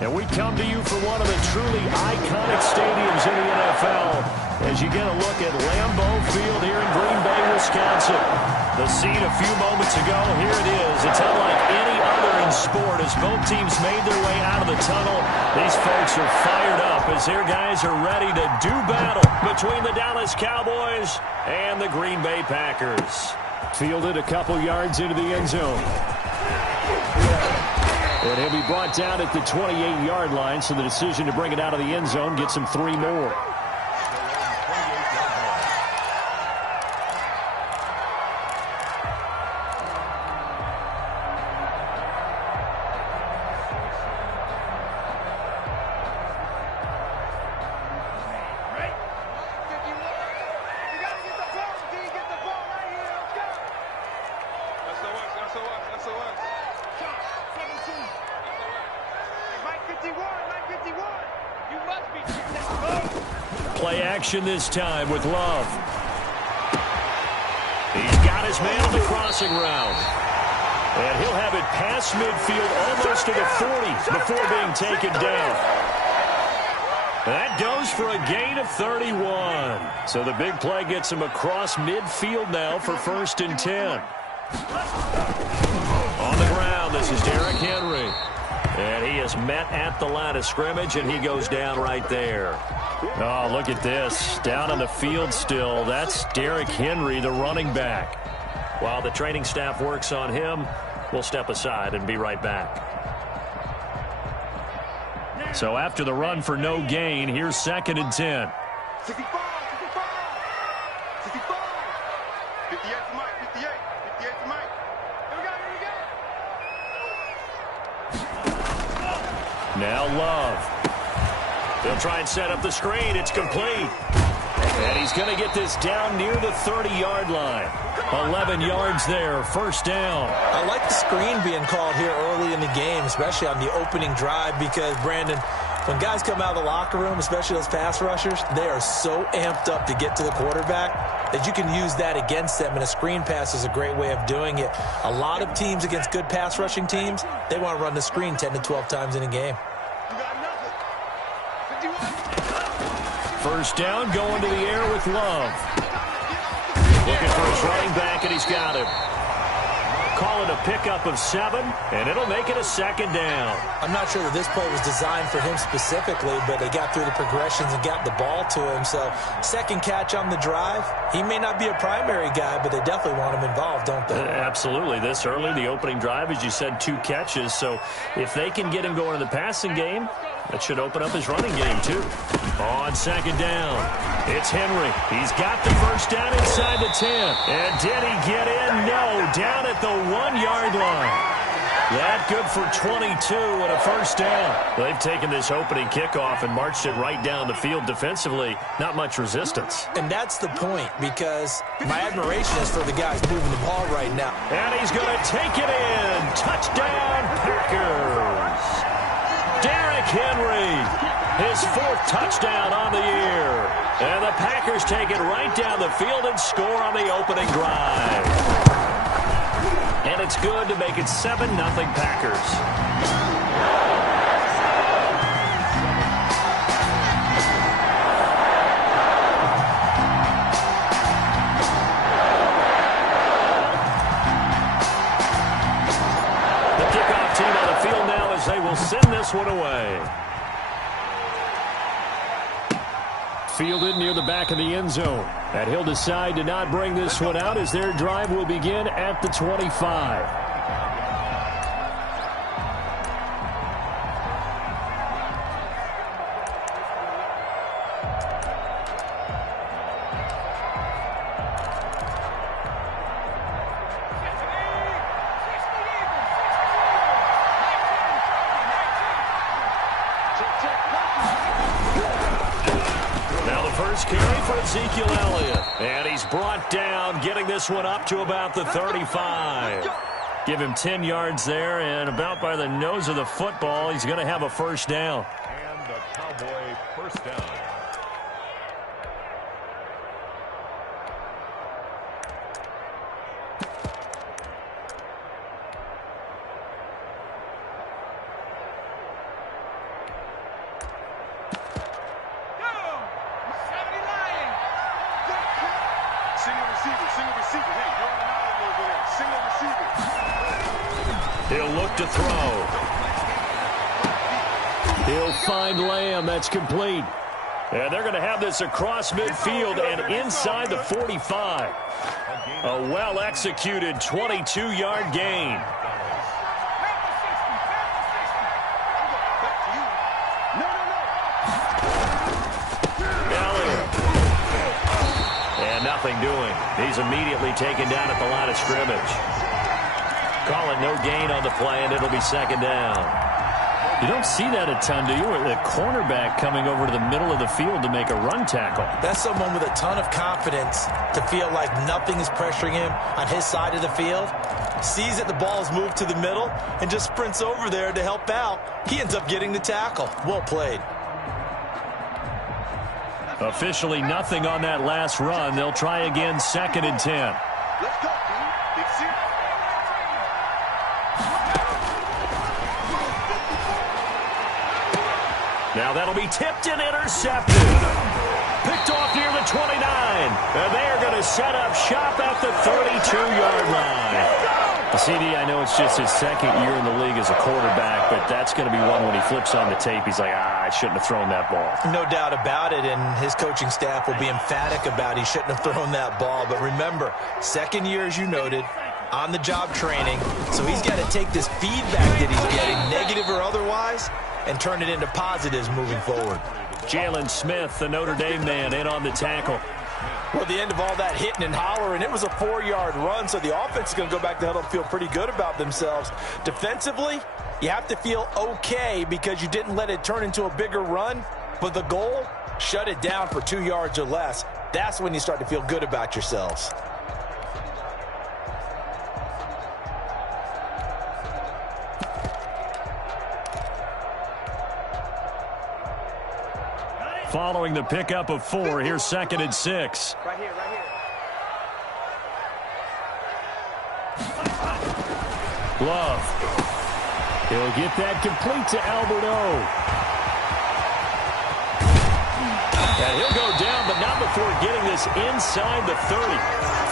And we come to you from one of the truly iconic stadiums in the NFL as you get a look at Lambeau Field here in Green Bay, Wisconsin. The scene a few moments ago, here it is. It's unlike any other in sport as both teams made their way out of the tunnel. These folks are fired up as their guys are ready to do battle between the Dallas Cowboys and the Green Bay Packers. Fielded a couple yards into the end zone. And he'll be brought down at the 28-yard line, so the decision to bring it out of the end zone gets him 3 more. Play action this time with Love. He's got his man on the crossing route. And he'll have it past midfield almost to the 40 before being taken down. That goes for a gain of 31. So the big play gets him across midfield now for 1st and 10. On the ground, this is Derrick Henry. And he is met at the line of scrimmage, and he goes down right there. Oh, look at this. Down on the field still. That's Derrick Henry, the running back. While the training staff works on him, we'll step aside and be right back. So after the run for no gain, here's 2nd and 10. 65, 65, 65. 58 to Mike, 58, 58 to Mike. Here we go, here we go. Now Love. They'll try and set up the screen. It's complete. And he's going to get this down near the 30-yard line. 11 yards there, 1st down. I like the screen being called here early in the game, especially on the opening drive, because, Brandon, when guys come out of the locker room, especially those pass rushers, they are so amped up to get to the quarterback that you can use that against them, and a screen pass is a great way of doing it. A lot of teams against good pass rushing teams, they want to run the screen 10 to 12 times in a game. 1st down, going to the air with Love. Looking for his running back, and he's got him. Call it a pickup of 7, and it'll make it a 2nd down. I'm not sure that this play was designed for him specifically, but they got through the progressions and got the ball to him. So 2nd catch on the drive. He may not be a primary guy, but they definitely want him involved, don't they? Absolutely. This early, the opening drive, as you said, 2 catches. So if they can get him going in the passing game, that should open up his running game, too. On 2nd down, it's Henry. He's got the 1st down inside the 10. And did he get in? No, down at the 1-yard line. That good for 22 and a 1st down. They've taken this opening kickoff and marched it right down the field defensively. Not much resistance. And that's the point, because my admiration is for the guys moving the ball right now. And he's going to take it in. Touchdown, Packers. Derrick Henry, his 4th touchdown on the year. And the Packers take it right down the field and score on the opening drive. And it's good to make it 7-0 Packers. The kickoff team on the field now as they will send this one away. Fielded near the back of the end zone. And he'll decide to not bring this one out as their drive will begin at the 25. Carry for Ezekiel Elliott. And he's brought down, getting this one up to about the 35. Give him 10 yards there, and about by the nose of the football, he's going to have a 1st down. And the Cowboy 1st down. He'll look to throw. He'll find Lamb. That's complete. And they're going to have this across midfield and inside the 45. A well-executed 22-yard gain. And nothing doing. He's immediately taken down at the line of scrimmage. Call it no gain on the play, and it'll be second down. You don't see that a ton, do you? The cornerback coming over to the middle of the field to make a run tackle. That's someone with a ton of confidence to feel like nothing is pressuring him on his side of the field. Sees that the ball's moved to the middle and just sprints over there to help out. He ends up getting the tackle. Well played. Officially nothing on that last run. They'll try again, 2nd and 10. Let's go, team. Big C. Now that'll be tipped and intercepted. Picked off near the 29. And they are going to set up shop at the 32-yard line. CD, I know it's just his 2nd year in the league as a quarterback, but that's going to be one when he flips on the tape. He's like, I shouldn't have thrown that ball. No doubt about it, and his coaching staff will be emphatic about he shouldn't have thrown that ball. But remember, 2nd year, as you noted, on-the-job training, so he's got to take this feedback that he's getting, negative or otherwise, and turn it into positives moving forward. Jalen Smith, the Notre Dame man, in on the tackle. Well, at the end of all that hitting and hollering, it was a 4-yard run, so the offense is going to go back to huddle and feel pretty good about themselves. Defensively, you have to feel okay because you didn't let it turn into a bigger run, but the goal, shut it down for 2 yards or less. That's when you start to feel good about yourselves. Following the pickup of 4, here's 2nd and 6. Right here, right here. Love. He'll get that complete to Alberto. And he'll go down, but not before getting this inside the 30.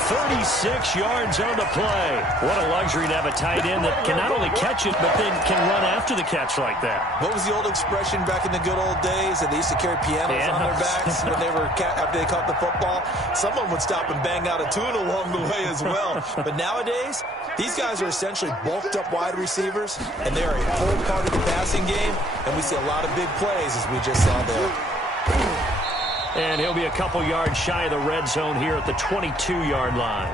36 yards on the play. What a luxury to have a tight end that can not only catch it, but then can run after the catch like that. What was the old expression back in the good old days that they used to carry pianos on their backs when they were after they caught the football? Someone would stop and bang out a tune along the way as well. But nowadays, these guys are essentially bulked up wide receivers, and they're a whole part of the passing game, and we see a lot of big plays as we just saw there. And he'll be a couple yards shy of the red zone here at the 22-yard line.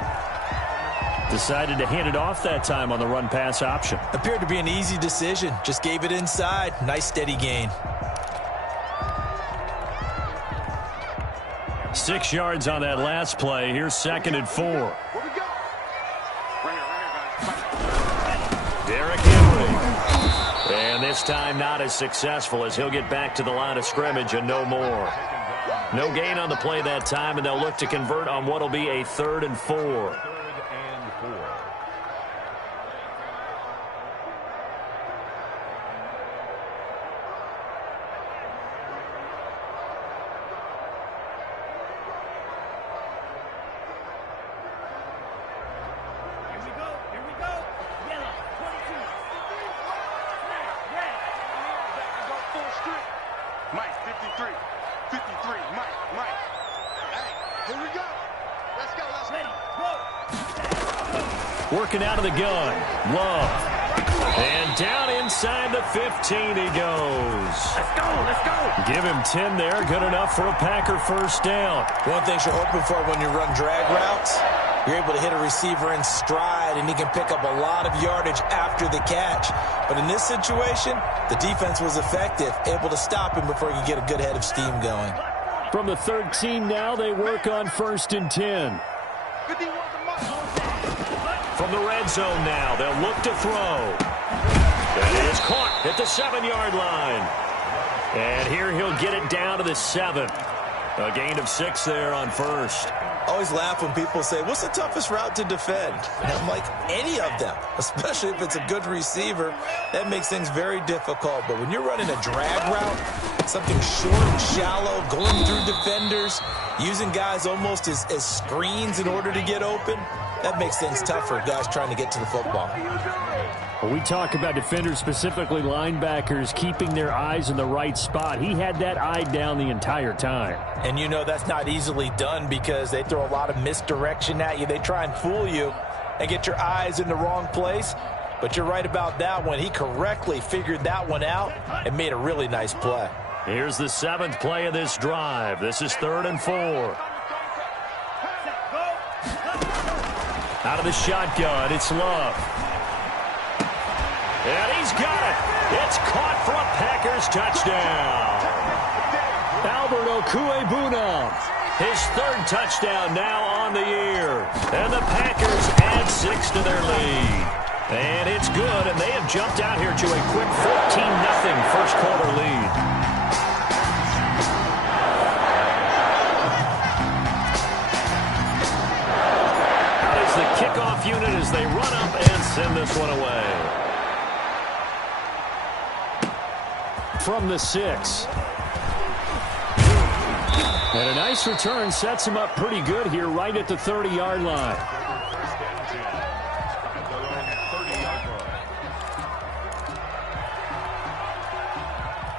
Decided to hand it off that time on the run-pass option. Appeared to be an easy decision. Just gave it inside. Nice steady gain. 6 yards on that last play. Here's 2nd and 4. Where we go? Right here, Derrick Henry. And this time not as successful as he'll get back to the line of scrimmage and no more. No gain on the play that time, and they'll look to convert on what will be a 3rd and 4. Mike, 53. 53, Mike. Hey, here we go. Let's go. Working out of the gun. Love. And down inside the 15 he goes. Let's go. Give him 10 there. Good enough for a Packer first down. One thing you're hoping for when you run drag routes, you're able to hit a receiver in stride, and he can pick up a lot of yardage after the catch. But in this situation, the defense was effective, able to stop him before he could get a good head of steam going. From the 13 now, they work on 1st and 10. From the red zone now, they'll look to throw. And it is caught at the 7-yard line. And here he'll get it down to the 7. A gain of 6 there on 1st. Always laugh when people say, what's the toughest route to defend? And I'm like, any of them, especially if it's a good receiver. That makes things very difficult. But when you're running a drag route, something short and shallow, going through defenders, using guys almost as screens in order to get open, that makes things tough for guys trying to get to the football. Well, we talk about defenders, specifically linebackers, keeping their eyes in the right spot. He had that eye down the entire time. And you know that's not easily done because they throw a lot of misdirection at you. They try and fool you and get your eyes in the wrong place. But you're right about that one. He correctly figured that one out and made a really nice play. Here's the 7th play of this drive. This is 3rd and 4. Out of the shotgun, it's Love. And he's got it. It's caught for a Packers touchdown. Albert BCUYBMANE. His 3rd touchdown now on the year. And the Packers add 6 to their lead. And it's good, and they have jumped out here to a quick 14-0 first quarter lead. Out is the kickoff unit as they run up and send this one away. From the 6. And a nice return sets him up pretty good here right at the 30-yard line.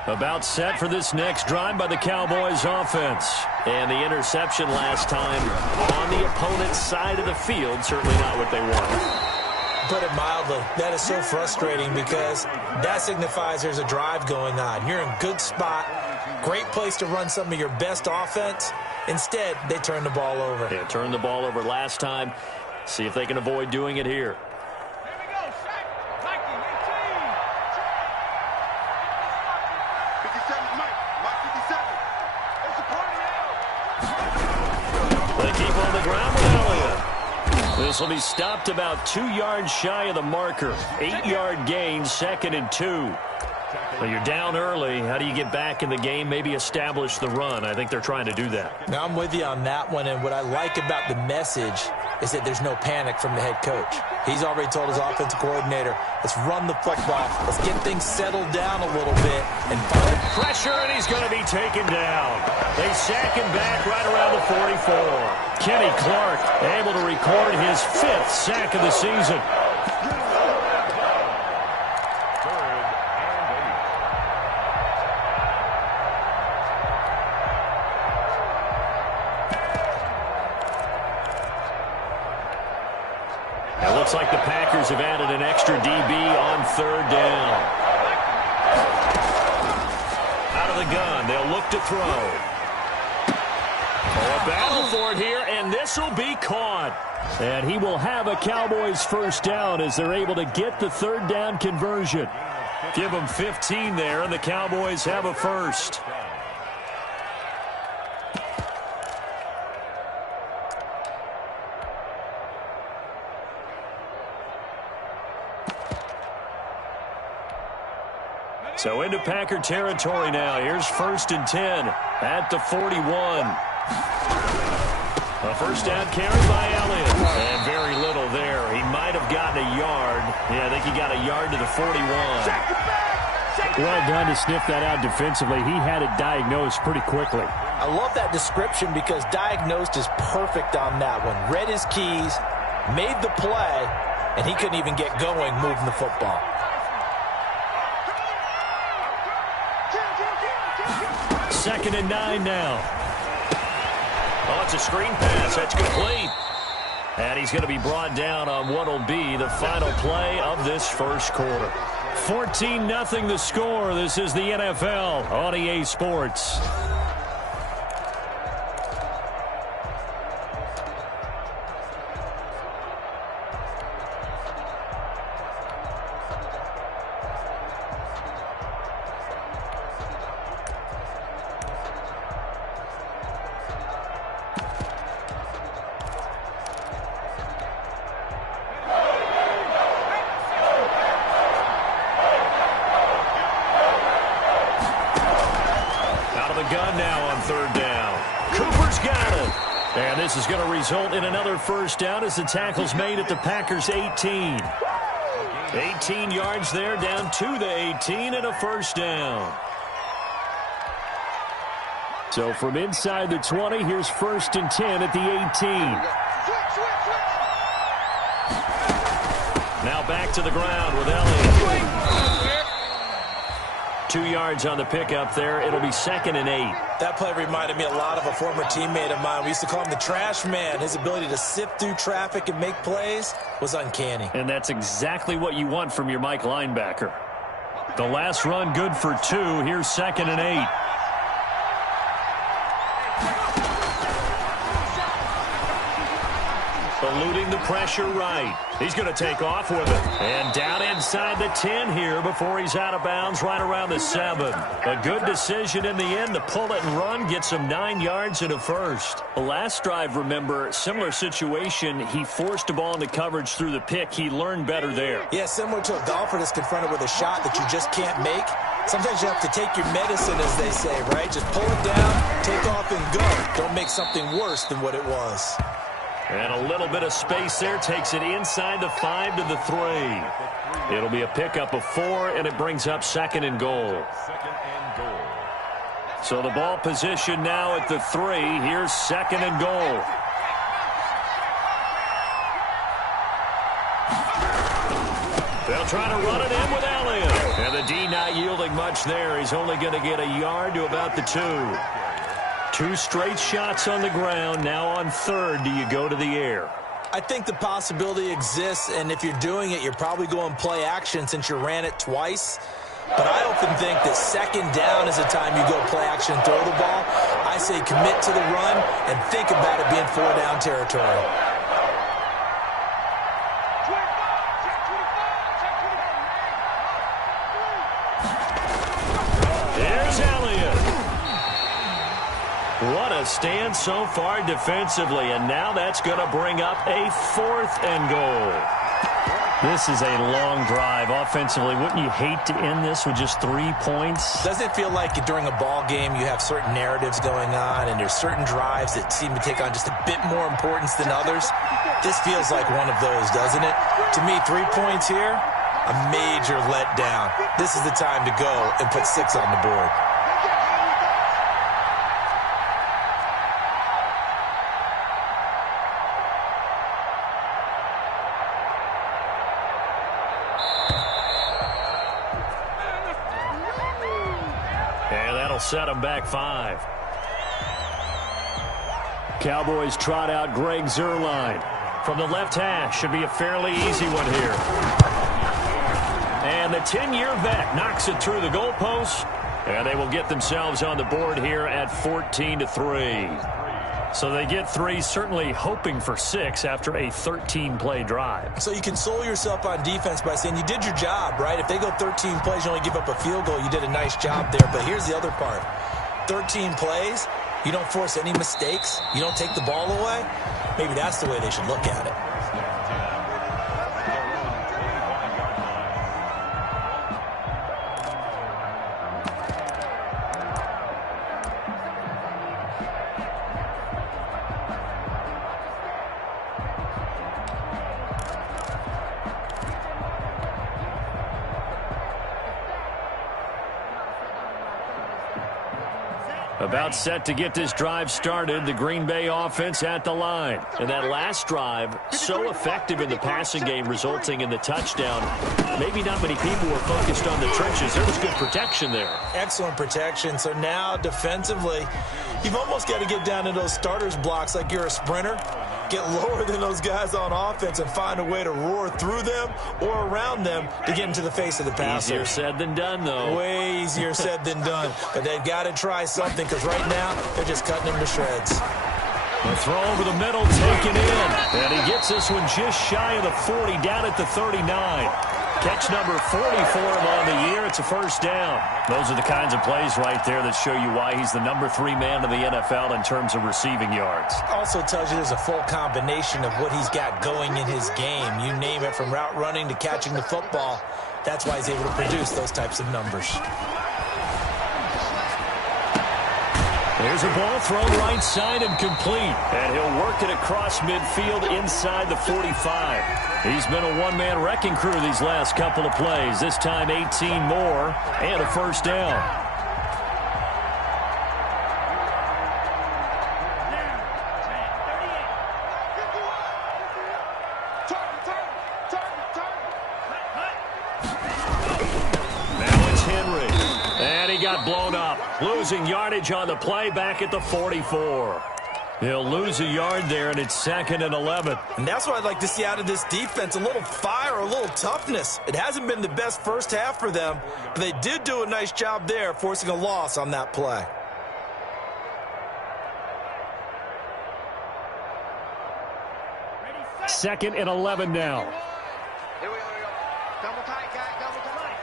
About set for this next drive by the Cowboys offense. And the interception last time on the opponent's side of the field. Certainly not what they wanted. Put it mildly, that is so frustrating because that signifies there's a drive going on. You're in a good spot, great place to run some of your best offense. Instead, they turn the ball over. They turned the ball over last time. See if they can avoid doing it here. They keep on the ground with Elliott. This will be stopped about 2 yards shy of the marker. 8-yard gain, 2nd and 2. Well, you're down early. How do you get back in the game? Maybe establish the run. I think they're trying to do that. Now, I'm with you on that one, and what I like about the message is that there's no panic from the head coach. He's already told his offensive coordinator, let's run the football. Let's get things settled down a little bit. And find pressure, and he's going to be taken down. They sack him back right around the 44. Kenny Clark able to record his 5th sack of the season. It looks like the Packers have added an extra DB on 3rd down. Out of the gun, they'll look to throw. Oh, a battle for it here, and this will be caught. And he will have a Cowboys first down as they're able to get the 3rd down conversion. Give them 15 there, and the Cowboys have a first. So into Packer territory now. Here's 1st and 10 at the 41. A first down carry by Elliott. And very little there. He might have gotten a yard. Yeah, I think he got a yard to the 41. Well done to sniff that out defensively. He had it diagnosed pretty quickly. I love that description because diagnosed is perfect on that one. Read his keys, made the play, and he couldn't even get going moving the football. Second and 9 now. Oh, it's a screen pass. That's complete. And he's going to be brought down on what will be the final play of this first quarter. 14-0 the score. This is the NFL on EA Sports. Gun now on 3rd down. Cooper's got it. And this is going to result in another first down as the tackle's made at the Packers' 18. 18 yards there, down to the 18, and a first down. So from inside the 20, here's 1st and 10 at the 18. Now back to the ground with Elliott. 2 yards on the pickup there. It'll be 2nd and 8. That play reminded me a lot of a former teammate of mine. We used to call him the trash man. His ability to sift through traffic and make plays was uncanny. And that's exactly what you want from your Mike linebacker. The last run good for 2. Here's 2nd and 8. Eluding the pressure right. He's going to take off with it. And down inside the 10 here before he's out of bounds right around the 7. A good decision in the end to pull it and run, gets him 9 yards and a first. The last drive, remember, similar situation. He forced the ball into coverage through the pick. He learned better there. Yeah, similar to a golfer that's confronted with a shot that you just can't make. Sometimes you have to take your medicine, as they say, right? Just pull it down, take off, and go. Don't make something worse than what it was. And a little bit of space there. Takes it inside the 5 to the 3. It'll be a pickup of 4, and it brings up 2nd and goal. So the ball position now at the 3. Here's 2nd and goal. They'll try to run it in with Elliott. And the D not yielding much there. He's only going to get a yard to about the 2. 2 straight shots on the ground. Now on 3rd, do you go to the air? I think the possibility exists, and if you're doing it, you're probably going play action since you ran it twice. But I often think that 2nd down is the time you go play action and throw the ball. I say commit to the run and think about it being 4-down territory. Here's Elliott. What a stand so far defensively, and now that's going to bring up a 4th and goal. This is a long drive offensively. Wouldn't you hate to end this with just 3 points? Doesn't it feel like during a ball game you have certain narratives going on and there's certain drives that seem to take on just a bit more importance than others? This feels like one of those, doesn't it? To me, 3 points here, a major letdown. This is the time to go and put 6 on the board. Set him back 5. Cowboys trot out Greg Zuerlein from the left hash. Should be a fairly easy one here. And the 10-year vet knocks it through the goalpost, and they will get themselves on the board here at 14-3. So they get 3, certainly hoping for 6 after a 13-play drive. So you console yourself on defense by saying you did your job, right? If they go 13 plays, you only give up a field goal, you did a nice job there. But here's the other part. 13 plays, you don't force any mistakes, you don't take the ball away. Maybe that's the way they should look at it. About set to get this drive started, the Green Bay offense at the line. And that last drive, so effective in the passing game, resulting in the touchdown. Maybe not many people were focused on the trenches. There was good protection there. Excellent protection. So now, defensively, you've almost got to get down to those starters blocks like you're a sprinter. Get lower than those guys on offense and find a way to roar through them or around them to get into the face of the passer. Easier said than done, though. Way easier said than done. But they've got to try something because right now they're just cutting them to shreds. The throw over the middle, taken in. And he gets this one just shy of the 40, down at the 39. Catch number 40 for him on the year. It's a first down. Those are the kinds of plays right there that show you why he's the number 3 man in the NFL in terms of receiving yards. Also tells you there's a full combination of what he's got going in his game. You name it, from route running to catching the football. That's why he's able to produce those types of numbers. There's a ball thrown right side and complete. And he'll work it across midfield inside the 45. He's been a one-man wrecking crew these last couple of plays. This time 18 more and a first down. got blown up. Losing yardage on the play back at the 44. He'll lose a yard there, and it's 2nd and 11. And that's what I'd like to see out of this defense, a little fire, a little toughness. It hasn't been the best first half for them, but they did do a nice job there, forcing a loss on that play. Second and 11 now. Here we go. Double tight, guys. Double tight.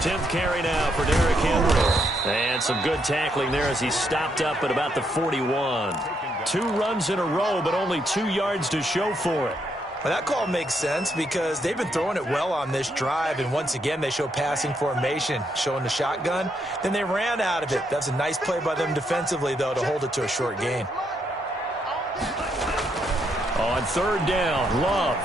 10th carry now for Derrick Henry. And some good tackling there as he stopped up at about the 41. 2 runs in a row, but only 2 yards to show for it. Well, that call makes sense because they've been throwing it well on this drive, and once again they show passing formation, showing the shotgun. Then they ran out of it. That's a nice play by them defensively, though, to hold it to a short gain. On 3rd down, Love.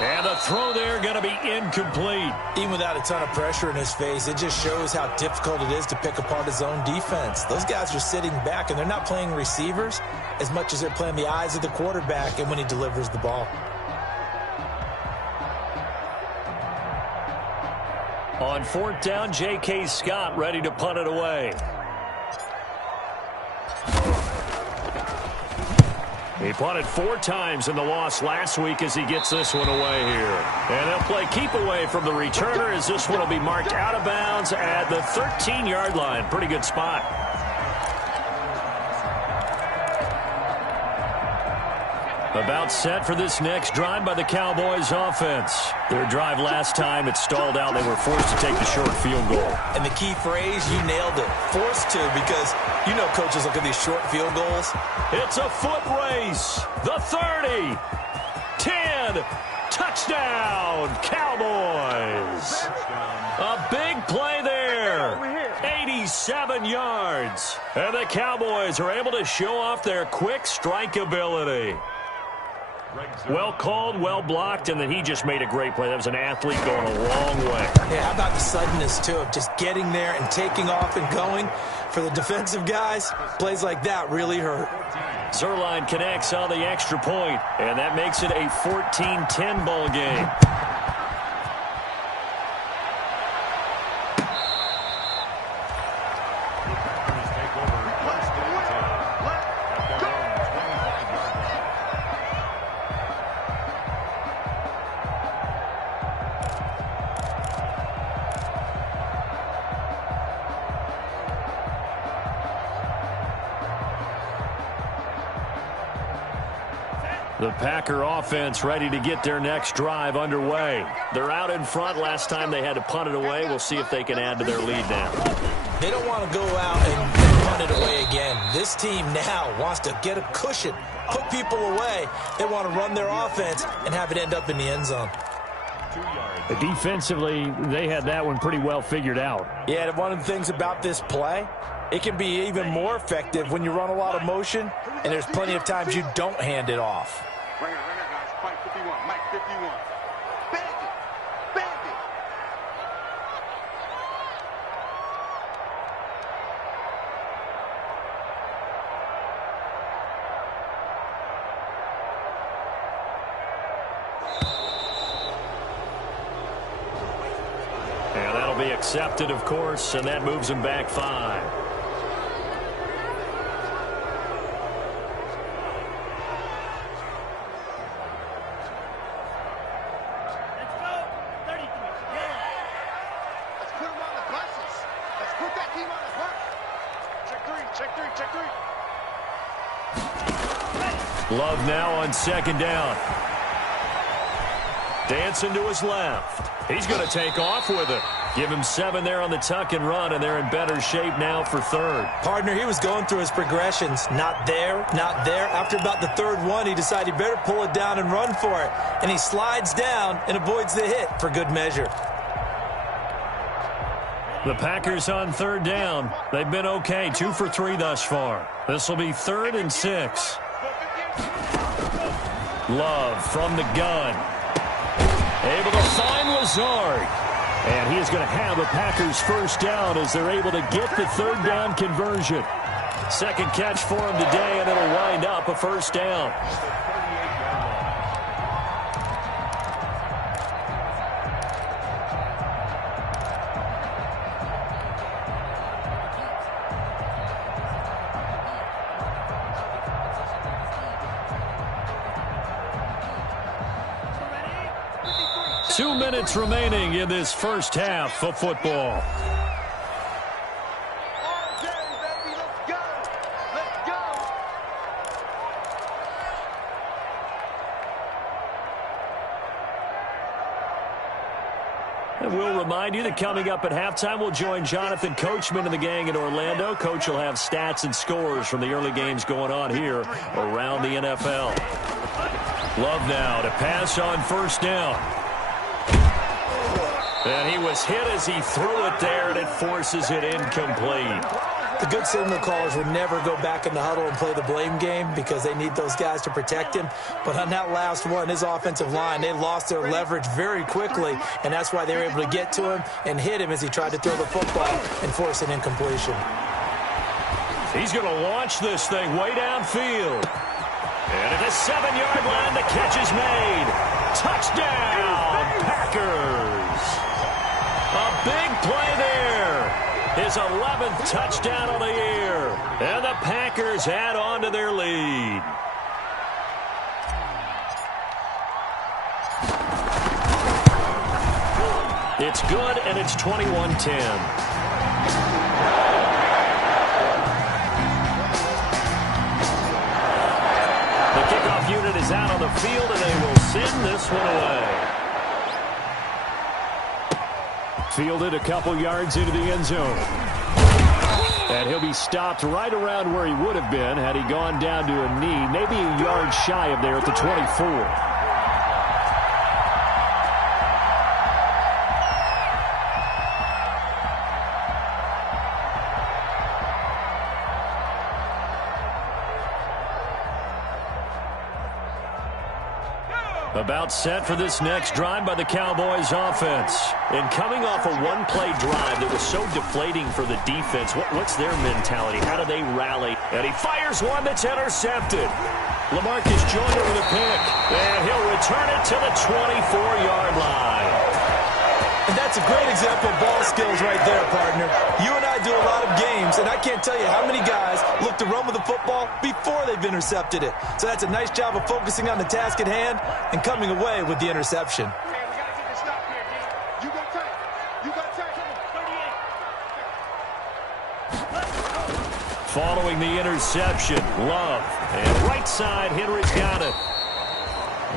And the throw there going to be incomplete. Even without a ton of pressure in his face, it just shows how difficult it is to pick apart his own defense. Those guys are sitting back, and they're not playing receivers as much as they're playing the eyes of the quarterback and when he delivers the ball. On 4th down, J.K. Scott ready to punt it away. He punted 4 times in the loss last week as he gets this one away here. And they'll play keep away from the returner as this one will be marked out of bounds at the 13-yard line. Pretty good spot. About set for this next drive by the Cowboys offense. Their drive last time, it stalled out. They were forced to take the short field goal. And the key phrase, you nailed it. Forced to, because you know coaches look at these short field goals. It's a foot race. The 30. 10. Touchdown, Cowboys. A big play there. 87 yards. And the Cowboys are able to show off their quick strike ability. Well called, well blocked, and then he just made a great play. That was an athlete going a long way. Yeah, how about the suddenness, too, of just getting there and taking off and going? For the defensive guys, plays like that really hurt. Zerline connects on the extra point, and that makes it a 14-10 ball game. The Packer offense ready to get their next drive underway. They're out in front. Last time they had to punt it away. We'll see if they can add to their lead now. They don't want to go out and punt it away again. This team now wants to get a cushion, put people away. They want to run their offense and have it end up in the end zone. Defensively, they had that one pretty well figured out. Yeah, and one of the things about this play, it can be even more effective when you run a lot of motion, and there's plenty of times you don't hand it off. Right now, guys. Mike 51. Mike 51. Bandit. Bandit. And that'll be accepted, of course, and that moves him back 5. Love now on 2nd down. Dancing to his left. He's going to take off with it. Give him 7 there on the tuck and run, and they're in better shape now for 3rd. Partner, he was going through his progressions. Not there, not there. After about the 3rd one, he decided he better pull it down and run for it. And he slides down and avoids the hit for good measure. The Packers on 3rd down. They've been okay, 2 for 3 thus far. This will be 3rd and 6. Love from the gun. Able to find Lazard. And he is going to have a Packers first down as they're able to get the 3rd down conversion. 2nd catch for him today, and it'll wind up a first down. 2 minutes remaining in this first half of football. And we'll remind you that coming up at halftime, we'll join Jonathan Coachman and the gang in Orlando. Coach will have stats and scores from the early games going on here around the NFL. Love now to pass on first down. And he was hit as he threw it there, and it forces it incomplete. The good signal callers would never go back in the huddle and play the blame game because they need those guys to protect him. But on that last one, his offensive line, they lost their leverage very quickly, and that's why they were able to get to him and hit him as he tried to throw the football and force an incompletion. He's going to launch this thing way downfield. And at the 7-yard line, the catch is made. Touchdown, Packers. A big play there. His 11th touchdown of the year. And the Packers add on to their lead. It's good, and it's 21-10. The kickoff unit is out on the field, and they will send this one away. Fielded a couple yards into the end zone. And he'll be stopped right around where he would have been had he gone down to a knee, maybe a yard shy of there at the 24. About set for this next drive by the Cowboys offense. And coming off a one-play drive that was so deflating for the defense, what's their mentality? How do they rally? And he fires one that's intercepted. LaMarcus Joyner with a pick. And he'll return it to the 24-yard line. And that's a great example of ball skills right there, partner. You and I do a lot of games, and I can't tell you how many guys look to run with the football before they've intercepted it. So that's a nice job of focusing on the task at hand and coming away with the interception. Hey, we got to get this stop here, D. You go tight. You got tight. 38. Following the interception, Love. And right side, Henry's got it.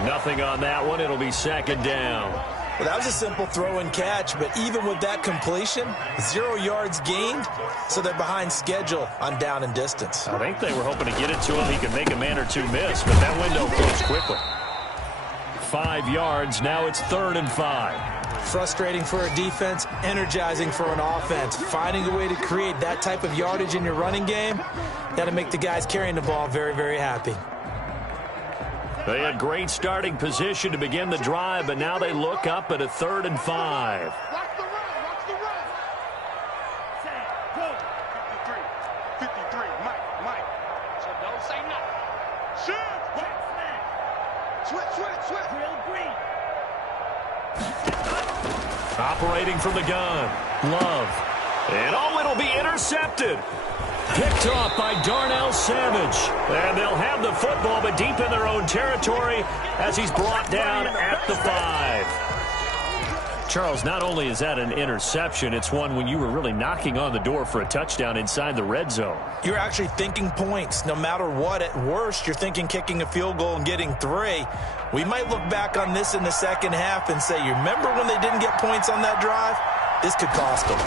Nothing on that one. It'll be second down. Well, that was a simple throw and catch, but even with that completion, 0 yards gained, so they're behind schedule on down and distance. I think they were hoping to get it to him. He could make a man or two miss, but that window closed quickly. 5 yards. Now it's 3rd and 5. Frustrating for a defense, energizing for an offense. Finding a way to create that type of yardage in your running game, that'll make the guys carrying the ball very, very happy. They had great starting position to begin the drive, but now they look up at a 3rd and 5. Watch the run. Watch the run. 53. Mike. So don't say nothing. Shoot. Switch. Real green. Operating from the gun. Love. And it'll be intercepted. Picked off by Darnell Savage. And they'll have the football, but deep in their own territory as he's brought down at the 5. Charles, not only is that an interception, it's one when you were really knocking on the door for a touchdown inside the red zone. You're actually thinking points. No matter what, at worst, you're thinking kicking a field goal and getting 3. We might look back on this in the second half and say, you remember when they didn't get points on that drive? This could cost them.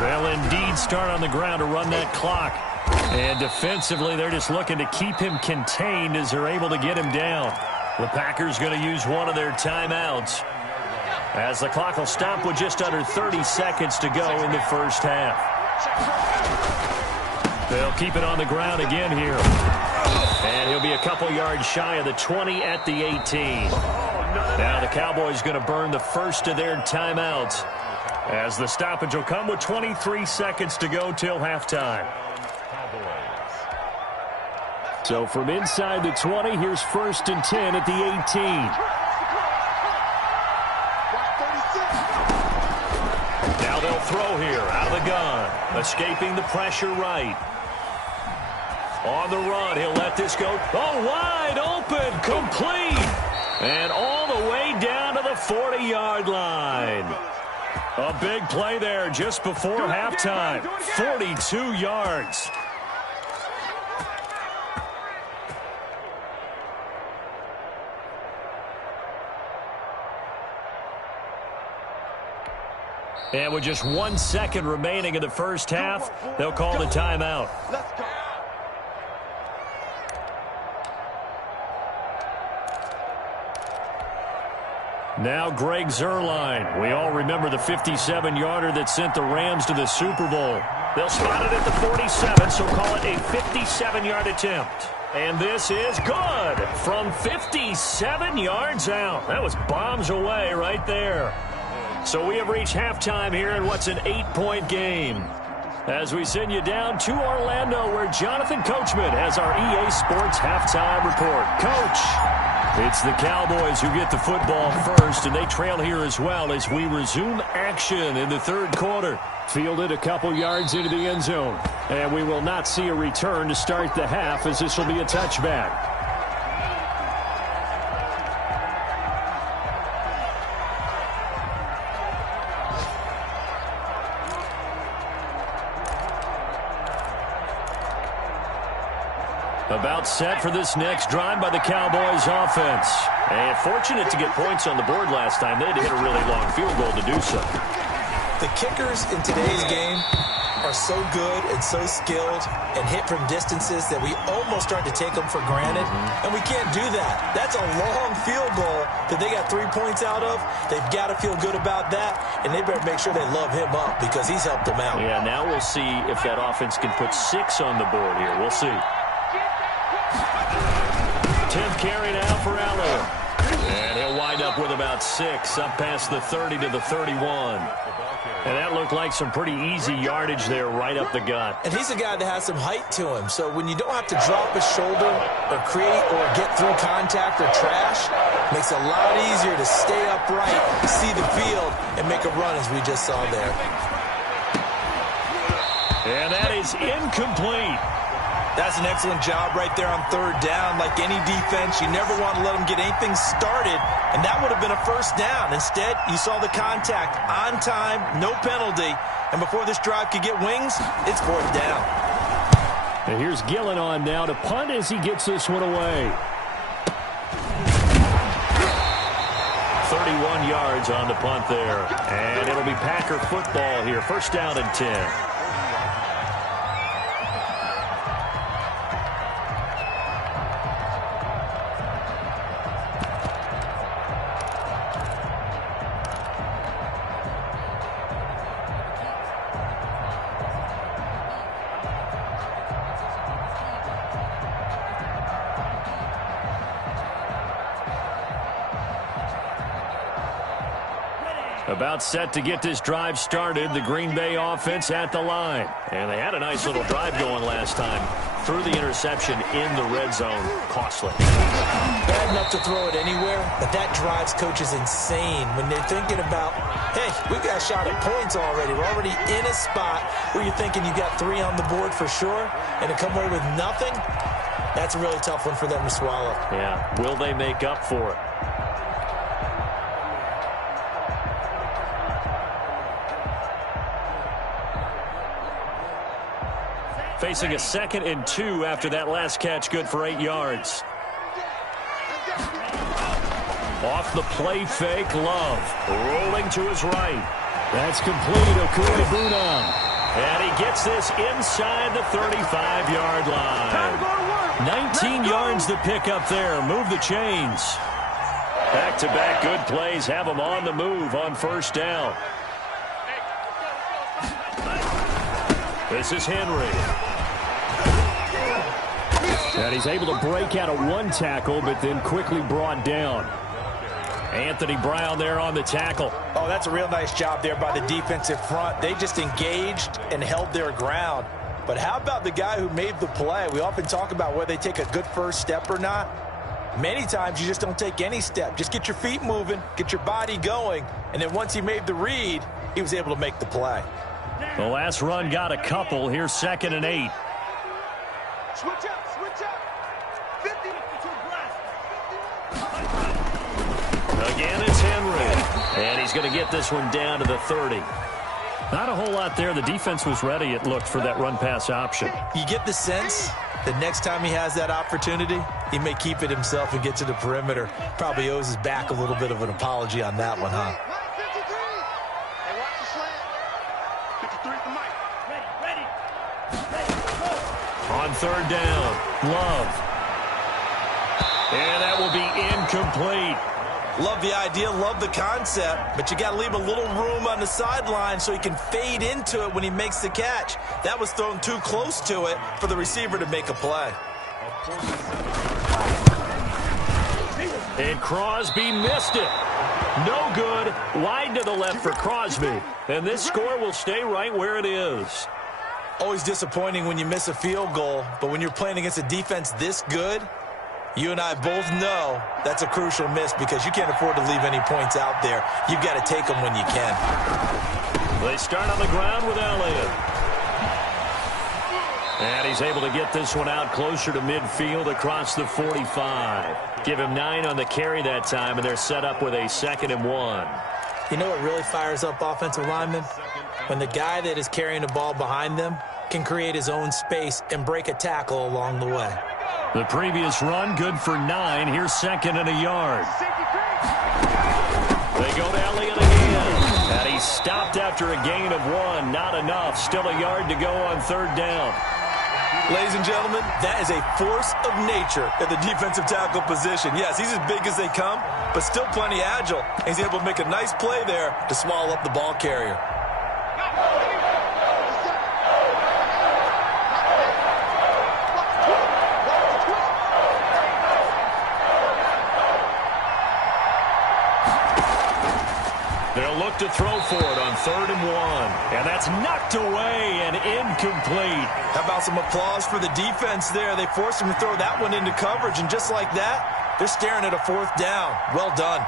They'll indeed start on the ground to run that clock. And defensively, they're just looking to keep him contained as they're able to get him down. The Packers going to use one of their timeouts as the clock will stop with just under 30 seconds to go in the first half. They'll keep it on the ground again here. And he'll be a couple yards shy of the 20 at the 18. Now the Cowboys going to burn the first of their timeouts, as the stoppage will come with 23 seconds to go till halftime. So from inside the 20, here's 1st and 10 at the 18. Now they'll throw here out of the gun. Escaping the pressure right. On the run, he'll let this go. Oh, wide open, complete. And all the way down to the 40-yard A big play there just before halftime. 42 yards. And with just 1 second remaining in the first half, they'll call the timeout. Let's go. Now Greg Zuerlein. We all remember the 57-yarder that sent the Rams to the Super Bowl. They'll spot it at the 47, so call it a 57-yard attempt. And this is good from 57 yards out. That was bombs away right there. So we have reached halftime here in what's an 8-point game. As we send you down to Orlando, where Jonathan Coachman has our EA Sports halftime report. Coach, it's the Cowboys who get the football first, and they trail here as well as we resume action in the third quarter. Fielded a couple yards into the end zone, and we will not see a return to start the half, as this will be a touchback. About set for this next drive by the Cowboys offense. And fortunate to get points on the board last time. They had to hit a really long field goal to do so. The kickers in today's game are so good and so skilled and hit from distances that we almost start to take them for granted. And we can't do that. That's a long field goal that they got 3 points out of. They've got to feel good about that, and they better make sure they love him up because he's helped them out. Yeah, now we'll see if that offense can put 6 on the board here. We'll see. 10th carry now for Allen. And he'll wind up with about 6, up past the 30 to the 31. And that looked like some pretty easy yardage there right up the gut. And he's a guy that has some height to him. So when you don't have to drop his shoulder or create or get through contact or trash, it makes it a lot easier to stay upright, see the field, and make a run as we just saw there. And that is incomplete. That's an excellent job right there on third down. Like any defense, you never want to let them get anything started, and that would have been a first down. Instead, you saw the contact on time, no penalty, and before this drive could get wings, it's fourth down. And here's Gillen on now to punt as he gets this one away. 31 yards on the punt there, and it'll be Packer football here. First down and 10. About set to get this drive started. The Green Bay offense at the line. And they had a nice little drive going last time. Threw the interception in the red zone. Costly. Bad enough to throw it anywhere, but that drives coaches insane when they're thinking about, hey, we got a shot at points already. We're already in a spot where you're thinking you got 3 on the board for sure, and to come away with nothing, that's a really tough one for them to swallow. Yeah. Will they make up for it? Facing a 2nd and 2 after that last catch, good for 8 yards. Off the play fake, Love. Rolling to his right. That's complete, BCUYBMANE. And he gets this inside the 35-yard line. 19 yards to pick up there. Move the chains. Back-to-back good plays have him on the move on first down. This is Henry. And he's able to break out of 1 tackle, but then quickly brought down. Anthony Brown there on the tackle. Oh, that's a real nice job there by the defensive front. They just engaged and held their ground. But how about the guy who made the play? We often talk about whether they take a good first step or not. Many times you just don't take any step. Just get your feet moving, get your body going, and then once he made the read, he was able to make the play. The last run got a couple. Here's 2nd and 8. Switch up, switch up. 50. Again, it's Henry. And he's going to get this one down to the 30. Not a whole lot there. The defense was ready, it looked, for that run-pass option. You get the sense that next time he has that opportunity, he may keep it himself and get to the perimeter. Probably owes his back a little bit of an apology on that one, huh? Hey, watch the slant. 53 for Mike. Ready. On third down, Love. And that will be incomplete. Love the idea, love the concept, but you got to leave a little room on the sideline so he can fade into it when he makes the catch. That was thrown too close to it for the receiver to make a play. And Crosby missed it. No good. Wide to the left for Crosby. And this score will stay right where it is. Always disappointing when you miss a field goal, but when you're playing against a defense this good, you and I both know that's a crucial miss because you can't afford to leave any points out there. You've got to take them when you can. They start on the ground with Elliott. And he's able to get this one out closer to midfield across the 45. Give him 9 on the carry that time, and they're set up with a 2nd and 1. You know what really fires up offensive linemen? When the guy that is carrying the ball behind them can create his own space and break a tackle along the way. The previous run, good for 9. Here's 2nd and a yard. They go to Elliott again. And he's stopped after a gain of 1. Not enough. Still a yard to go on third down. Ladies and gentlemen, that is a force of nature at the defensive tackle position. Yes, he's as big as they come, but still plenty agile. He's able to make a nice play there to swallow up the ball carrier. They'll look to throw for it on 3rd and 1. And that's knocked away and incomplete. How about some applause for the defense there? They forced him to throw that one into coverage, and just like that, they're staring at a 4th down. Well done.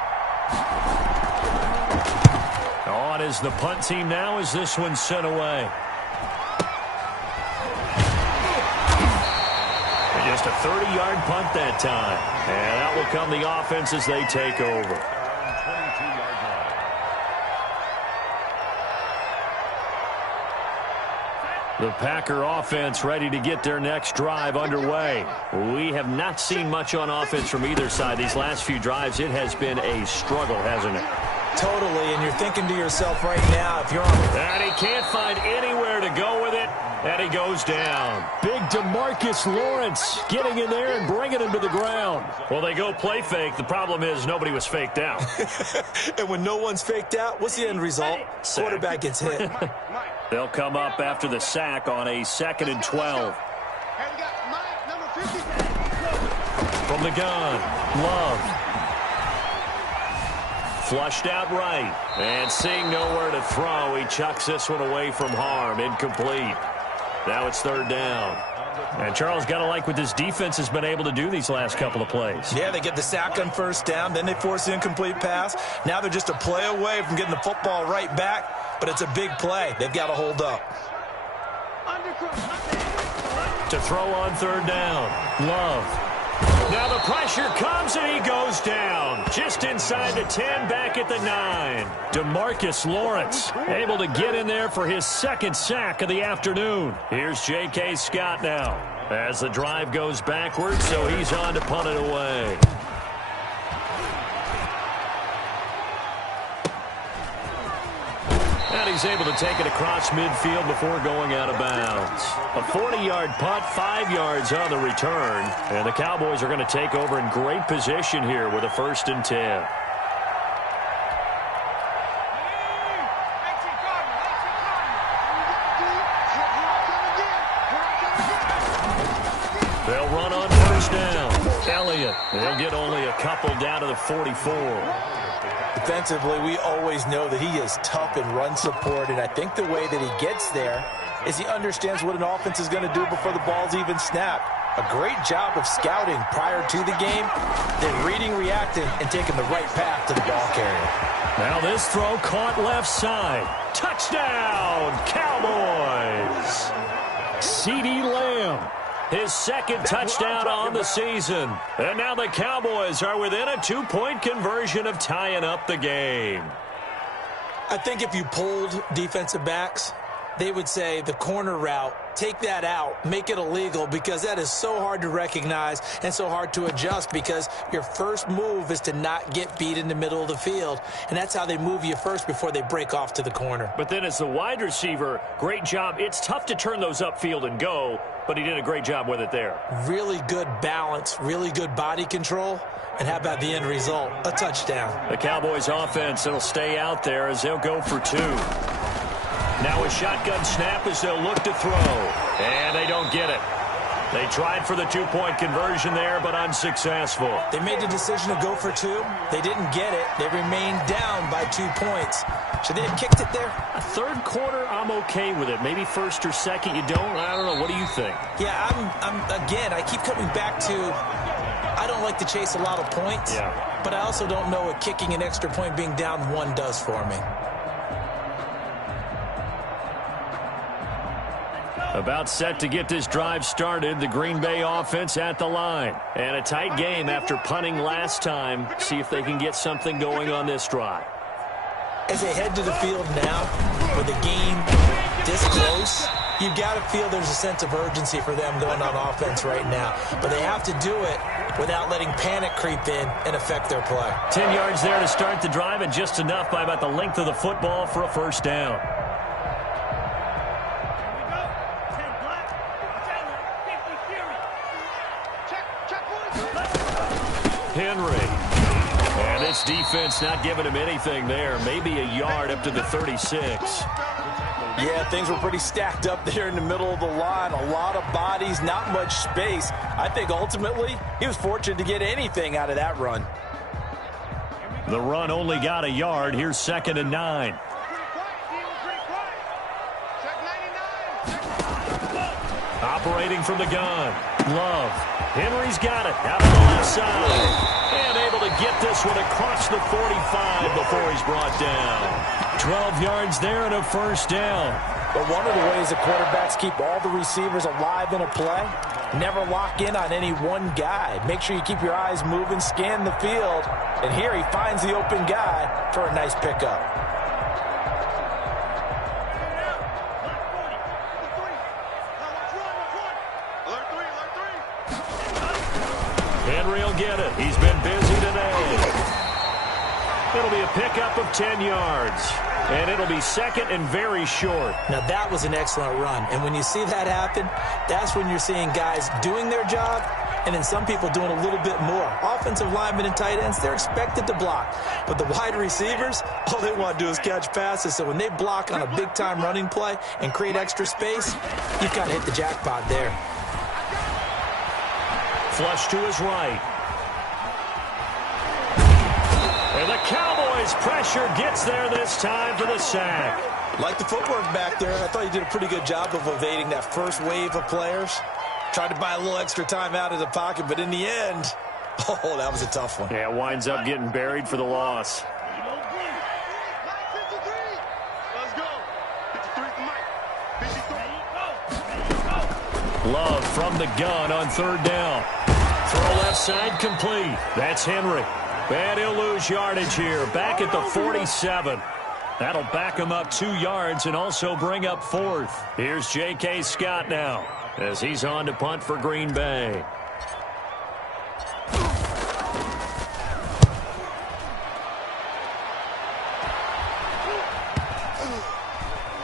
On is the punt team now as this one's sent away. And just a 30-yard punt that time. And that will come the offense as they take over. The Packer offense ready to get their next drive underway. We have not seen much on offense from either side. These last few drives, it has been a struggle, hasn't it? Totally, and you're thinking to yourself right now, if you're on... And he can't find anywhere to go with it, and he goes down. Big DeMarcus Lawrence getting in there and bringing him to the ground. Well, they go play fake. The problem is nobody was faked out. And when no one's faked out, what's the end result? Quarterback gets hit. They'll come up after the sack on a 2nd and 12. From the gun, Love. Flushed out right. And seeing nowhere to throw, he chucks this one away from harm. Incomplete. Now it's 3rd down. And Charles, got to like what this defense has been able to do these last couple of plays. Yeah, they get the sack on 1st down, then they force the incomplete pass. Now they're just a play away from getting the football right back. But it's a big play. They've got to hold up. To throw on 3rd down, Love. Now the pressure comes and he goes down. Just inside the 10, back at the 9. DeMarcus Lawrence able to get in there for his 2nd sack of the afternoon. Here's J.K. Scott now as the drive goes backwards, so he's on to punt it away. And he's able to take it across midfield before going out of bounds. A 40-yard punt, 5 yards on the return. And the Cowboys are going to take over in great position here with a 1st and 10. They'll run on 1st down. Elliott, they'll get only a couple down to the 44. Defensively, we always know that he is tough in run support, and I think the way that he gets there is he understands what an offense is going to do before the ball's even snapped. A great job of scouting prior to the game, then reading, reacting, and taking the right path to the ball carrier. Now this throw caught left side. Touchdown, Cowboys! CeeDee Lamb. His 2nd touchdown on the season. And now the Cowboys are within a 2-point conversion of tying up the game. I think if you polled defensive backs, they would say the corner route, take that out, make it illegal, because that is so hard to recognize and so hard to adjust, because your first move is to not get beat in the middle of the field, and that's how they move you first before they break off to the corner. But then as the wide receiver, great job. It's tough to turn those upfield and go, but he did a great job with it there. Really good balance, really good body control. And how about the end result? A touchdown. The Cowboys offense, it'll stay out there as they'll go for 2. Now a shotgun snap as they'll look to throw. And they don't get it. They tried for the 2-point conversion there, but unsuccessful. They made the decision to go for 2. They didn't get it. They remained down by 2 points. Should they have kicked it there? A third quarter, I'm okay with it. Maybe first or second, you don't. I don't know. What do you think? Yeah, again, I keep coming back to, I don't like to chase a lot of points. Yeah. But I also don't know what kicking an extra point being down 1 does for me. About set to get this drive started. The Green Bay offense at the line. And a tight game after punting last time. See if they can get something going on this drive. As they head to the field now, with the game this close, you've got to feel there's a sense of urgency for them going on offense right now. But they have to do it without letting panic creep in and affect their play. 10 yards there to start the drive, and just enough by about the length of the football for a first down. Henry. And this defense not giving him anything there. Maybe a yard up to the 36. Yeah, things were pretty stacked up there in the middle of the line. A lot of bodies, not much space. I think ultimately he was fortunate to get anything out of that run. The run only got a yard. Here's 2nd and 9. Operating from the gun. Love. Henry's got it out on the left side. And able to get this one across the 45 before he's brought down. 12 yards there and a first down. But one of the ways the quarterbacks keep all the receivers alive in a play, never lock in on any one guy. Make sure you keep your eyes moving, scan the field. And here he finds the open guy for a nice pickup. Henry will get it. He's been busy today. It'll be a pickup of 10 yards. And it'll be 2nd and very short. Now, that was an excellent run. And when you see that happen, that's when you're seeing guys doing their job and then some people doing a little bit more. Offensive linemen and tight ends, they're expected to block. But the wide receivers, all they want to do is catch passes. So when they block on a big-time running play and create extra space, you've got to hit the jackpot there. Flush to his right. And the Cowboys' pressure gets there this time for the sack. Like the footwork back there, I thought you did a pretty good job of evading that first wave of players. Tried to buy a little extra time out of the pocket, but in the end, oh, that was a tough one. Yeah, winds up getting buried for the loss. Love from the gun on 3rd down. Throw left side complete. That's Henry. And he'll lose yardage here. Back at the 47. That'll back him up 2 yards and also bring up 4th. Here's J.K. Scott now as he's on to punt for Green Bay.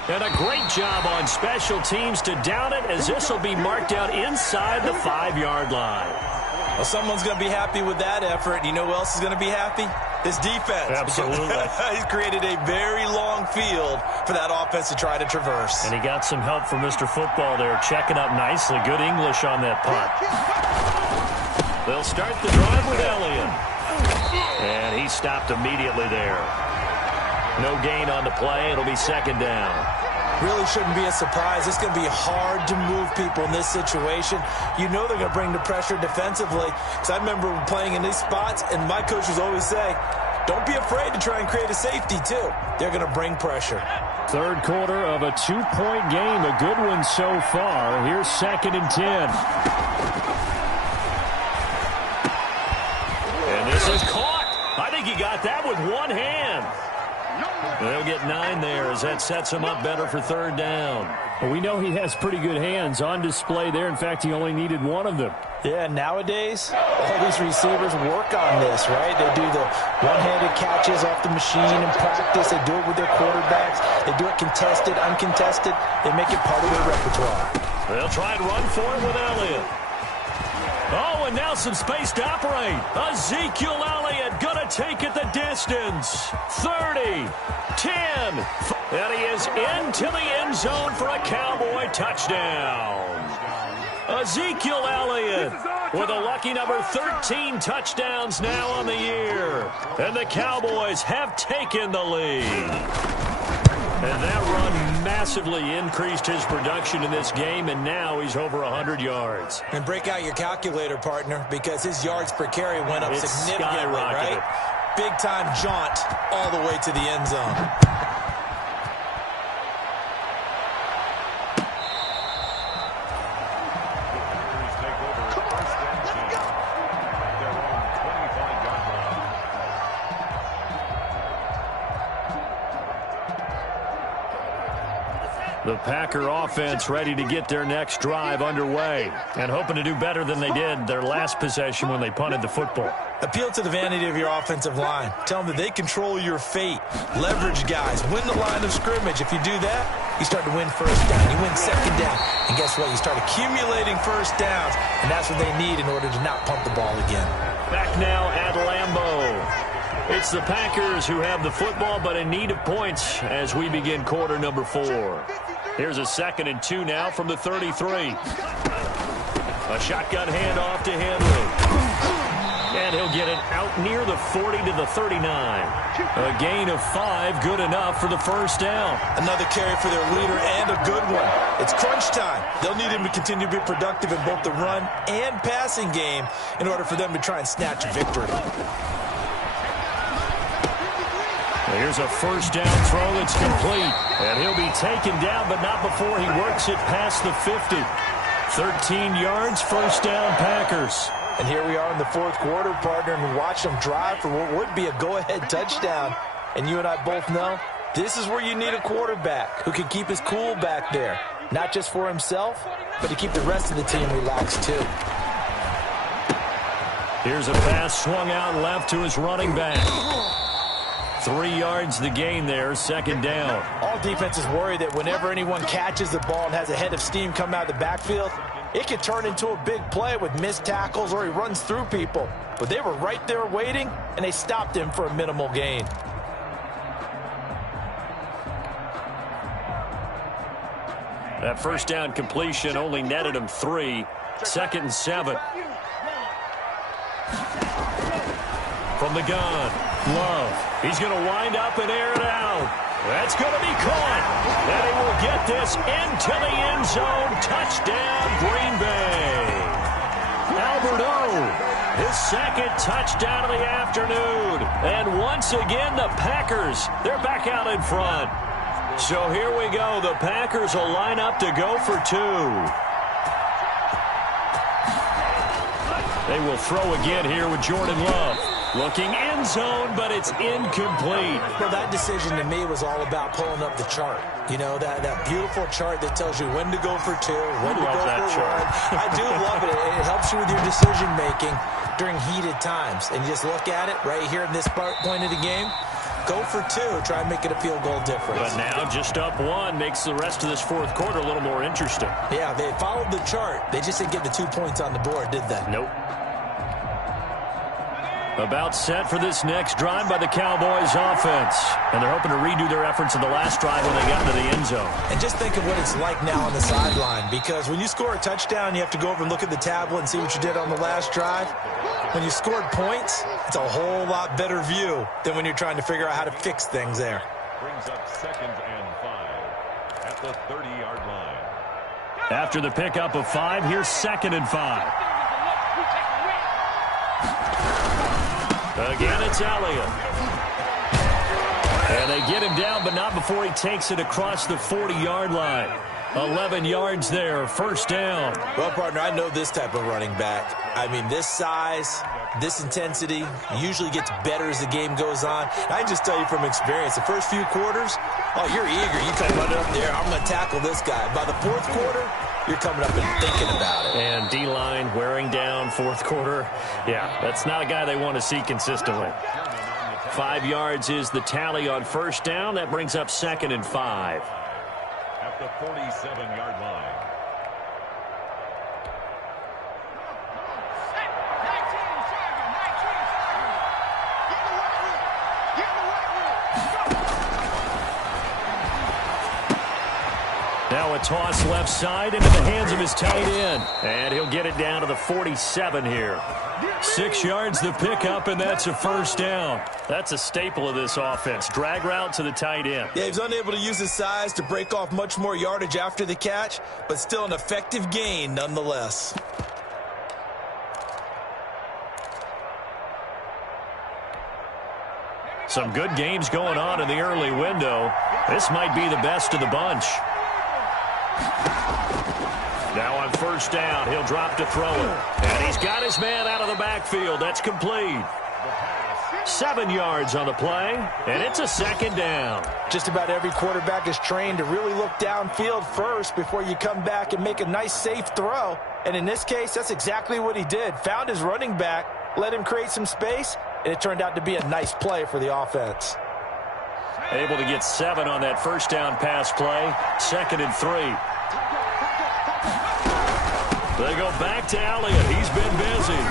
And a great job on special teams to down it, as this will be marked out inside the 5-yard line. Well, someone's going to be happy with that effort. You know who else is going to be happy? His defense. Absolutely. He's created a very long field for that offense to try to traverse. And he got some help from Mr. Football there, checking up nicely. Good English on that punt. They'll start the drive with Elliott. And he stopped immediately there. No gain on the play. It'll be 2nd down. Really shouldn't be a surprise. It's going to be hard to move people in this situation. You know they're going to bring the pressure defensively. Because I remember playing in these spots, and my coaches always say, don't be afraid to try and create a safety, too. They're going to bring pressure. 3rd quarter of a 2-point game. A good one so far. Here's 2nd and 10. And this is caught. I think he got that with one hand. They'll get 9 there as that sets him up better for third down. Well, we know he has pretty good hands on display there. In fact, he only needed one of them. Yeah, nowadays, all these receivers work on this, right? They do the one-handed catches off the machine in practice. They do it with their quarterbacks. They do it contested, uncontested. They make it part of their repertoire. They'll try and run for it with Elliott. Oh, and now some space to operate. Ezekiel Elliott going to take it the distance. 30, 10, and he is into the end zone for a Cowboy touchdown. Ezekiel Elliott with a lucky number 13 touchdowns now on the year. And the Cowboys have taken the lead. And that run massively increased his production in this game, and now he's over 100 yards. And break out your calculator, partner, because his yards per carry went up significantly, right? Big-time jaunt all the way to the end zone. The Packer offense ready to get their next drive underway and hoping to do better than they did their last possession when they punted the football. Appeal to the vanity of your offensive line. Tell them that they control your fate. Leverage guys. Win the line of scrimmage. If you do that, you start to win first down. You win second down. And guess what? You start accumulating first downs, and that's what they need in order to not punt the ball again. Back now at Lambeau. It's the Packers who have the football, but in need of points as we begin quarter number 4. Here's a 2nd and 2 now from the 33. A shotgun handoff to Henry. And he'll get it out near the 40 to the 39. A gain of 5, good enough for the first down. Another carry for their leader and a good one. It's crunch time. They'll need him to continue to be productive in both the run and passing game in order for them to try and snatch a victory. Here's a first down throw that's complete. And he'll be taken down, but not before he works it past the 50. 13 yards, first down, Packers. And here we are in the fourth quarter, partner, and watch them drive for what would be a go-ahead touchdown. And you and I both know this is where you need a quarterback who can keep his cool back there. Not just for himself, but to keep the rest of the team relaxed too. Here's a pass swung out left to his running back. 3 yards the gain there, second down. All defenses worry that whenever anyone catches the ball and has a head of steam come out of the backfield, it could turn into a big play with missed tackles or he runs through people. But they were right there waiting, and they stopped him for a minimal gain. That first down completion only netted him 3. 2nd and 7. From the gun, Love. He's going to wind up and air it out. That's going to be caught. And he will get this into the end zone. Touchdown, Green Bay. Alberto, his 2nd touchdown of the afternoon. And once again, the Packers, they're back out in front. So here we go. The Packers will line up to go for 2. They will throw again here with Jordan Love. Looking end zone, but it's incomplete. Well, that decision to me was all about pulling up the chart. You know, that beautiful chart that tells you when to go for 2, when to go for 1. I do love it. It helps you with your decision-making during heated times. And you just look at it right here in this point of the game. Go for 2. Try and make it a field goal difference. But now just up 1 makes the rest of this fourth quarter a little more interesting. Yeah, they followed the chart. They just didn't get the 2 points on the board, did they? Nope. About set for this next drive by the Cowboys offense. And they're hoping to redo their efforts in the last drive when they got into the end zone. And just think of what it's like now on the sideline. Because when you score a touchdown, you have to go over and look at the tablet and see what you did on the last drive. When you scored points, it's a whole lot better view than when you're trying to figure out how to fix things there. Brings up 2nd and 5 at the 30-yard line. After the pickup of 5, here's 2nd and 5. Again, it's Elliott. And they get him down, but not before he takes it across the 40-yard line. 11 yards there, first down. Well, partner, I know this type of running back. I mean, this size, this intensity usually gets better as the game goes on. And I can just tell you from experience, the first few quarters, oh, you're eager. You come running up there, I'm going to tackle this guy. By the fourth quarter, you're coming up and thinking about it. And D-line wearing down fourth quarter. Yeah, that's not a guy they want to see consistently. 5 yards is the tally on first down. That brings up 2nd and 5. At the 47-yard line. Now a toss left side into the hands of his tight end. And he'll get it down to the 47 here. 6 yards the pickup, and that's a first down. That's a staple of this offense. Drag route to the tight end. Yeah, he's unable to use his size to break off much more yardage after the catch, but still an effective gain nonetheless. Some good games going on in the early window. This might be the best of the bunch. Now on first down, he'll drop to throw it. And he's got his man out of the backfield. That's complete. 7 yards on the play, and it's a 2nd down. Just about every quarterback is trained to really look downfield first before you come back and make a nice, safe throw. And in this case, that's exactly what he did. Found his running back, let him create some space, and it turned out to be a nice play for the offense. Able to get 7 on that first down pass play. 2nd and 3. They go back to Elliott. He's been busy.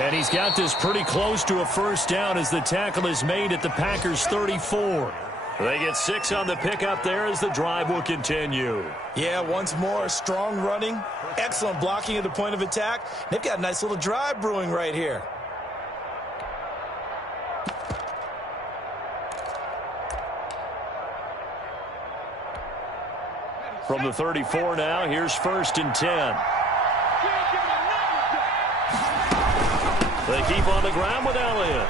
And he's got this pretty close to a first down as the tackle is made at the Packers' 34. They get 6 on the pickup there as the drive will continue. Yeah, once more, strong running, excellent blocking at the point of attack. They've got a nice little drive brewing right here. From the 34 now, here's 1st and 10. They keep on the ground with Elliott.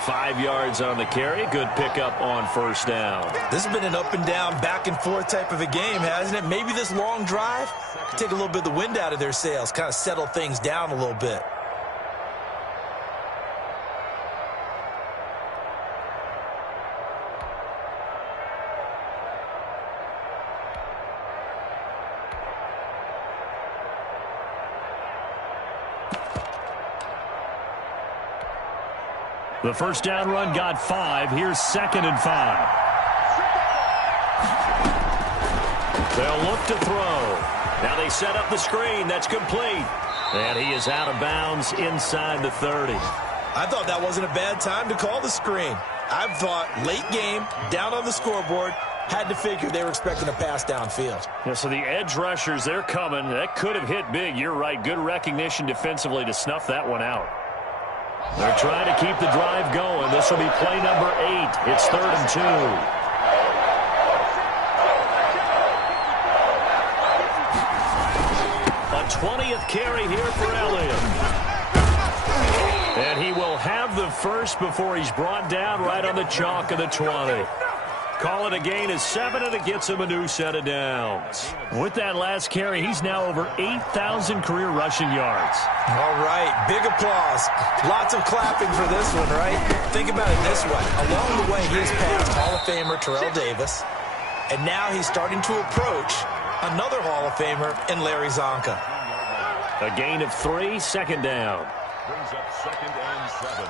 5 yards on the carry. Good pickup on first down. This has been an up and down, back and forth type of a game, hasn't it? Maybe this long drive could take a little bit of the wind out of their sails, kind of settle things down a little bit. The first down run got 5. Here's 2nd and 5. They'll look to throw. Now they set up the screen. That's complete. And he is out of bounds inside the 30. I thought that wasn't a bad time to call the screen. I thought late game, down on the scoreboard, had to figure they were expecting a pass downfield. Yeah, so the edge rushers, they're coming. That could have hit big. You're right. Good recognition defensively to snuff that one out. They're trying to keep the drive going. This will be play number 8. It's 3rd and 2. A 20th carry here for Elliott. And he will have the first before he's brought down right on the chalk of the 20. Call it a gain of 7, and it gets him a new set of downs. With that last carry, he's now over 8,000 career rushing yards. All right, big applause. Lots of clapping for this one, right? Think about it this way. Along the way, he has passed Hall of Famer Terrell Davis, and now he's starting to approach another Hall of Famer in Larry Zonka. A gain of 3, 2nd down. Brings up 2nd and 7.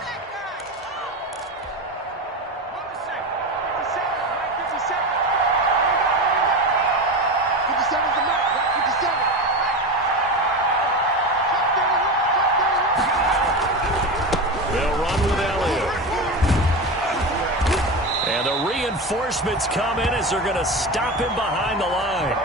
Reinforcements come in as they're going to stop him behind the line.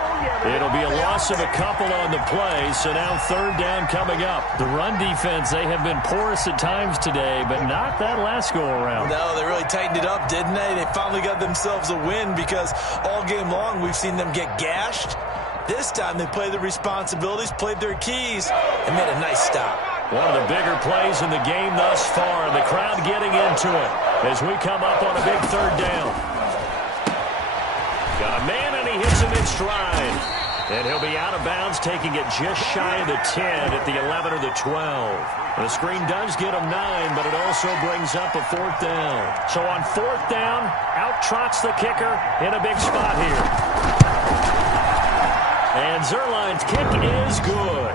It'll be a loss of a couple on the play, so now 3rd down coming up. The run defense, they have been porous at times today, but not that last go-around. No, they really tightened it up, didn't they? They finally got themselves a win because all game long we've seen them get gashed. This time they played their responsibilities, played their keys, and made a nice stop. One of the bigger plays in the game thus far, and the crowd getting into it as we come up on a big 3rd down. Got a man, and he hits him in stride. And he'll be out of bounds, taking it just shy of the 10 at the 11 or the 12. The screen does get him 9, but it also brings up a 4th down. So on 4th down, out trots the kicker in a big spot here. And Zerline's kick is good.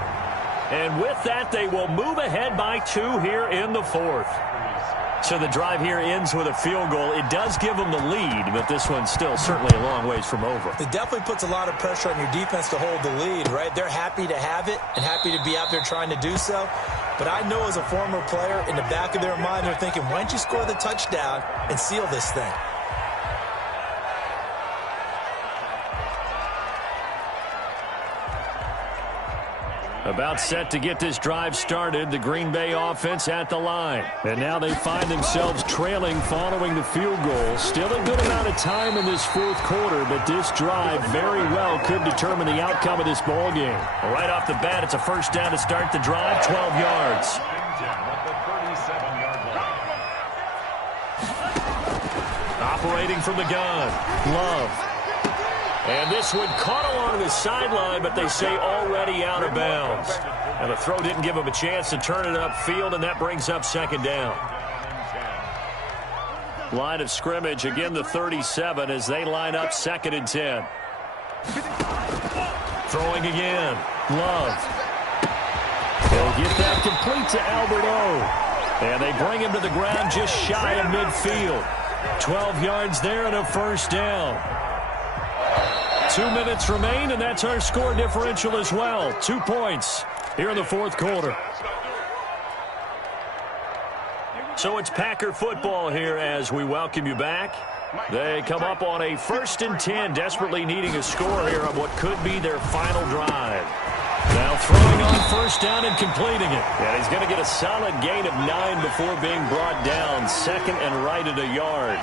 And with that, they will move ahead by 2 here in the 4th. So the drive here ends with a field goal. It does give them the lead, but this one's still certainly a long ways from over. It definitely puts a lot of pressure on your defense to hold the lead, right? They're happy to have it and happy to be out there trying to do so. But I know as a former player, in the back of their mind, they're thinking, why don't you score the touchdown and seal this thing? About set to get this drive started, the Green Bay offense at the line. And now they find themselves trailing following the field goal. Still a good amount of time in this 4th quarter, but this drive very well could determine the outcome of this ball game. Right off the bat, it's a 1st down to start the drive, 12 yards. Operating from the gun, Love. And this one caught along the sideline, but they say already out of bounds. And the throw didn't give him a chance to turn it upfield, and that brings up 2nd down. Line of scrimmage, again the 37 as they line up 2nd and 10. Throwing again, Love. They'll get that complete to Albert O. And they bring him to the ground just shy of midfield. 12 yards there and a 1st down. 2 minutes remain, and that's our score differential as well. 2 points here in the 4th quarter. So it's Packer football here as we welcome you back. They come up on a 1st and 10, desperately needing a score here on what could be their final drive. Now throwing on 1st down and completing it. And he's going to get a solid gain of 9 before being brought down. 2nd and right at a yard.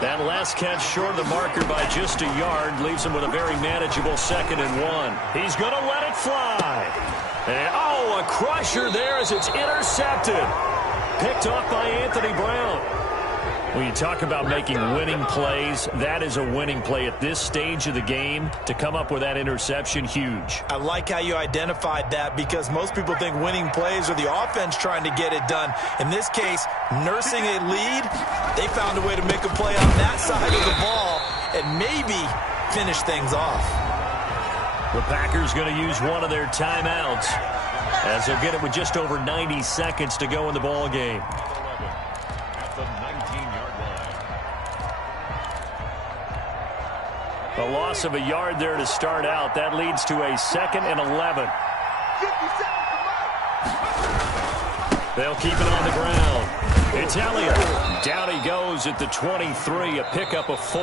That last catch short of the marker by just a yard leaves him with a very manageable 2nd and 1. He's going to let it fly. And, a crusher there as it's intercepted. Picked off by Anthony Brown. When you talk about making winning plays, that is a winning play at this stage of the game. To come up with that interception, huge. I like how you identified that because most people think winning plays are the offense trying to get it done. In this case, nursing a lead, they found a way to make a play on that side of the ball and maybe finish things off. The Packers going to use one of their timeouts as they'll get it with just over 90 seconds to go in the ball game. A loss of a yard there to start out. That leads to a 2nd and 11. They'll keep it on the ground. It's Elliott. Down he goes at the 23, a pickup of 4.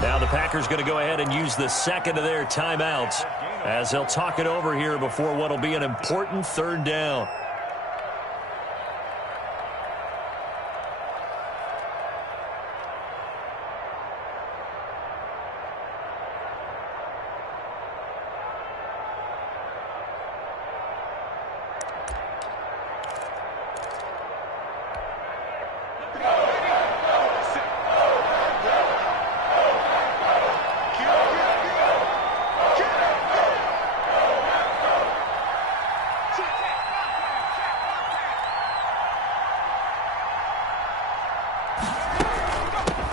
Now the Packers going to go ahead and use the 2nd of their timeouts as they'll talk it over here before what will be an important 3rd down.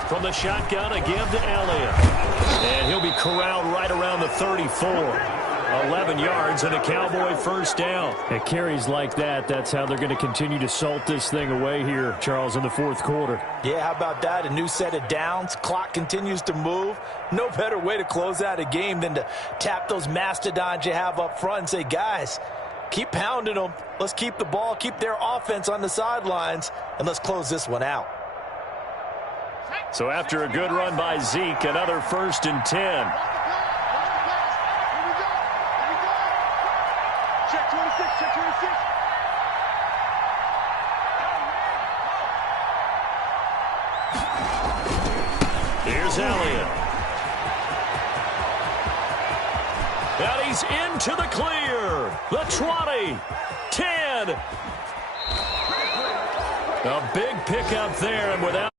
From the shotgun, a give to Elliott. And he'll be corralled right around the 34. 11 yards and a Cowboy 1st down. At carries like that, that's how they're going to continue to salt this thing away here, Charles, in the 4th quarter. Yeah, how about that? A new set of downs. Clock continues to move. No better way to close out a game than to tap those mastodons you have up front and say, guys, keep pounding them. Let's keep the ball, keep their offense on the sidelines, and let's close this one out. So after a good run by Zeke, another 1st and 10. Check 26, check 26. Here's Elliott. And he's into the clear. The 20, 10. A big pickup there, and without